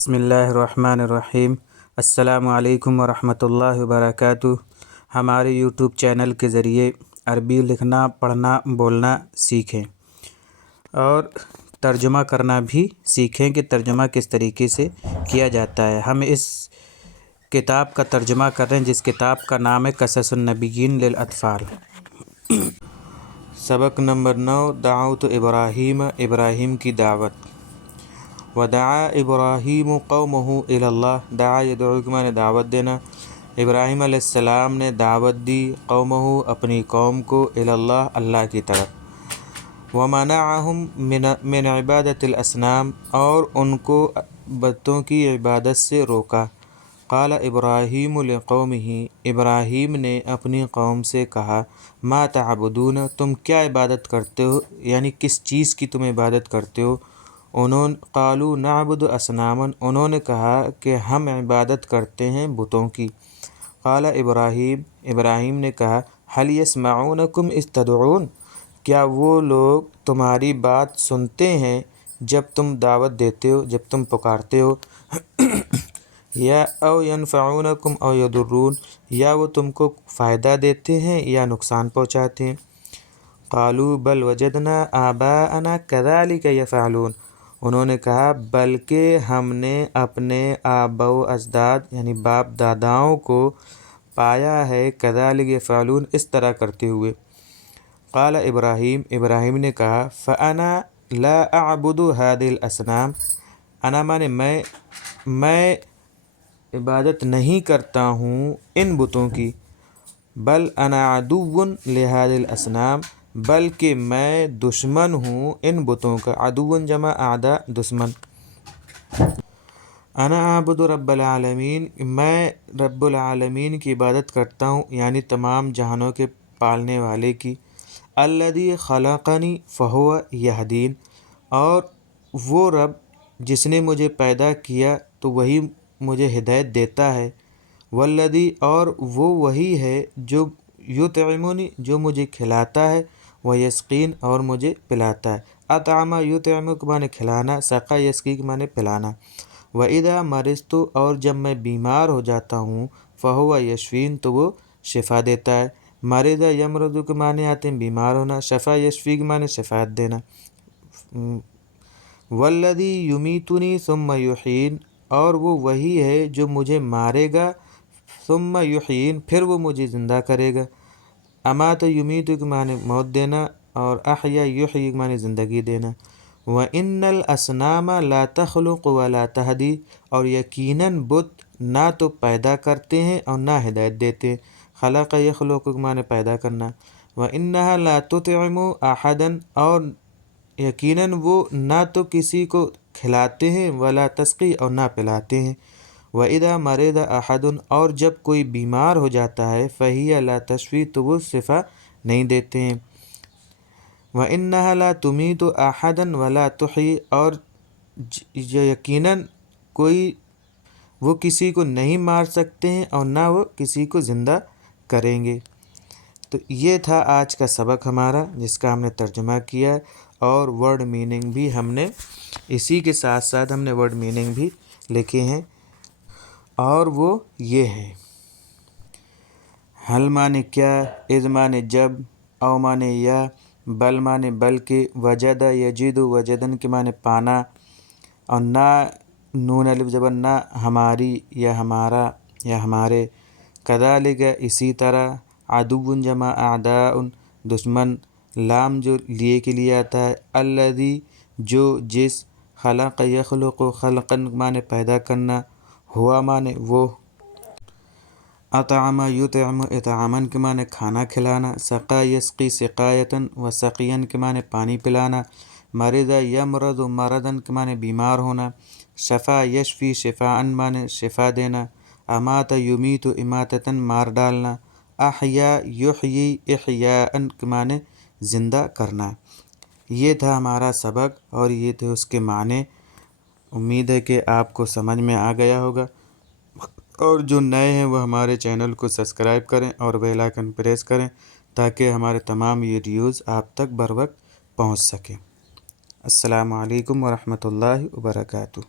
بسم اللہ الرحمن الرحیم۔ السلام علیکم ورحمۃ اللہ وبرکاتہ۔ ہمارے یوٹیوب چینل کے ذریعے عربی لکھنا، پڑھنا، بولنا سیکھیں اور ترجمہ کرنا بھی سیکھیں کہ ترجمہ کس طریقے سے کیا جاتا ہے۔ ہم اس کتاب کا ترجمہ کر رہے ہیں جس کتاب کا نام ہے قصص النبیین للاطفال۔ سبق نمبر 9، دعوت ابراہیم، ابراہیم کی دعوت۔ ودعا ابراہیم قومہ الی اللہ، دعا یدعو کے معنی دعوت دینا۔ ابراہیم علیہ السلام نے دعوت دی قومہ اپنی قوم کو، الی اللہ اللہ کی طرف۔ ومنعہم من عبادت الاصنام، اور ان کو بتوں کی عبادت سے روکا۔ قال ابراہیم لقومہ، ابراہیم نے اپنی قوم سے کہا، ما تعبدون، تم کیا عبادت کرتے ہو، یعنی کس چیز کی تم عبادت کرتے ہو۔ قالوا نعبد اصناما، انہوں نے کہا کہ ہم عبادت کرتے ہیں بتوں کی۔ قال ابراہیم، ابراہیم نے کہا، هل يسمعونکم اذ تدعون، کیا وہ لوگ تمہاری بات سنتے ہیں جب تم دعوت دیتے ہو، جب تم پکارتے ہو۔ یا او ينفعونکم او یضرون، یا وہ تم کو فائدہ دیتے ہیں یا نقصان پہنچاتے ہیں۔ قالوا بل وجدنا آباءنا كذلك يفعلون، انہوں نے کہا بلکہ ہم نے اپنے آباء و اجداد یعنی باپ داداؤں کو پایا ہے كذلك يفعلون، اس طرح کرتے ہوئے۔ قال ابراہیم، ابراہیم نے کہا، فأنا لا أعبد هذه الأصنام، انا مانے میں عبادت نہیں کرتا ہوں ان بتوں کی۔ بل انا عدو لهذه الأصنام، بلکہ میں دشمن ہوں ان بتوں کا۔ عدو جمع اعداء، دشمن۔ انا اعبد رب العالمین، میں رب العالمین کی عبادت کرتا ہوں، یعنی تمام جہانوں کے پالنے والے کی۔ الذی خلقنی فہو یہدین، اور وہ رب جس نے مجھے پیدا کیا تو وہی مجھے ہدایت دیتا ہے۔ والذی، اور وہ وہی ہے جو یطعمنی، جو مجھے کھلاتا ہے، ویسقین، اور مجھے پلاتا ہے۔ اطعم یطعم کے معنی کھلانا، سقا یسقی کے معنی پلانا۔ وَإِذَا مَرِضْتُ، اور جب میں بیمار ہو جاتا ہوں، فَهُوَ يَشْفِينِ، تو وہ شفا دیتا ہے۔ مرض یمرض کے معنی آتے ہیں بیمار ہونا، شفا یشفی کے معنی شفاعت دینا۔ وَالَّذِي يُمِيتُنِي ثُمَّ يُحْيِينِ، اور وہ وہی ہے جو مجھے مارے گا، ثم یحیین، پھر وہ مجھے زندہ کرے گا۔ امات یمیت کے معنی موت دینا، اور احیا یحیی کے معنی زندگی دینا۔ وَإِنَّ الْأَصْنَامَ لَا تَخْلُقُ وَلَا تَهْدِي، اور یقیناً بت نہ تو پیدا کرتے ہیں اور نہ ہدایت دیتے ہیں۔ خلق یخلق کے معنی پیدا کرنا۔ وَإِنَّهَا لَا تُطْعِمُ أَحَدًا، اور یقیناً وہ نہ تو کسی کو کھلاتے ہیں، ولا تسقی، اور نہ پلاتے ہیں۔ وَإِذَا مَرِضَ أَحَدٌ، اور جب کوئی بیمار ہو جاتا ہے، فَهِيَ لَا تَشْفِي، تو وہ شفا نہیں دیتے ہیں۔ وَإِنَّهَا لَا تُمِيتُ أَحَدًا وَلَا تُحْيِي، اور یقیناً وہ کسی کو نہیں مار سکتے ہیں اور نہ وہ کسی کو زندہ کریں گے۔ تو یہ تھا آج کا سبق ہمارا جس کا ہم نے ترجمہ کیا، اور ورڈ میننگ بھی ہم نے اسی کے ساتھ ساتھ ہم نے ورڈ میننگ بھی لکھے ہیں، اور وہ یہ ہے۔ حل مانے کیا، اذ مانے جب، او مانے یا، بل مانے بلکہ، وجد یجد وجدن کے مانے پانا، اور نہ نون الف زبر نہ، ہماری یا ہمارا یا ہمارے۔ کذالک، اسی طرح۔ عدو جمع اعداء، دشمن۔ لام جو لیے کے لیے آتا ہے۔ الذی، جو، جس۔ خلق یخلق خلقا مانے پیدا کرنا، ہوا مانے وہ۔ اطعم یطعم اطعاما کے معنی کھانا کھلانا۔ سقا یسقی سقایتا و سقیا کے معنی پانی پلانا۔ مرض یمرض مرضا کے معنی بیمار ہونا۔ شفا یشفی شفاء معنی شفا دینا۔ امات یمیت اماتتا مار ڈالنا۔ احیا یحیی احیاء کے معنی زندہ کرنا۔ یہ تھا ہمارا سبق اور یہ تھے اس کے معنی۔ امید ہے کہ آپ کو سمجھ میں آ گیا ہوگا، اور جو نئے ہیں وہ ہمارے چینل کو سبسکرائب کریں اور بیل آئیکن پریس کریں تاکہ ہمارے تمام ویڈیوز آپ تک بر وقت پہنچ سکیں۔ السلام علیکم ورحمۃ اللہ وبرکاتہ۔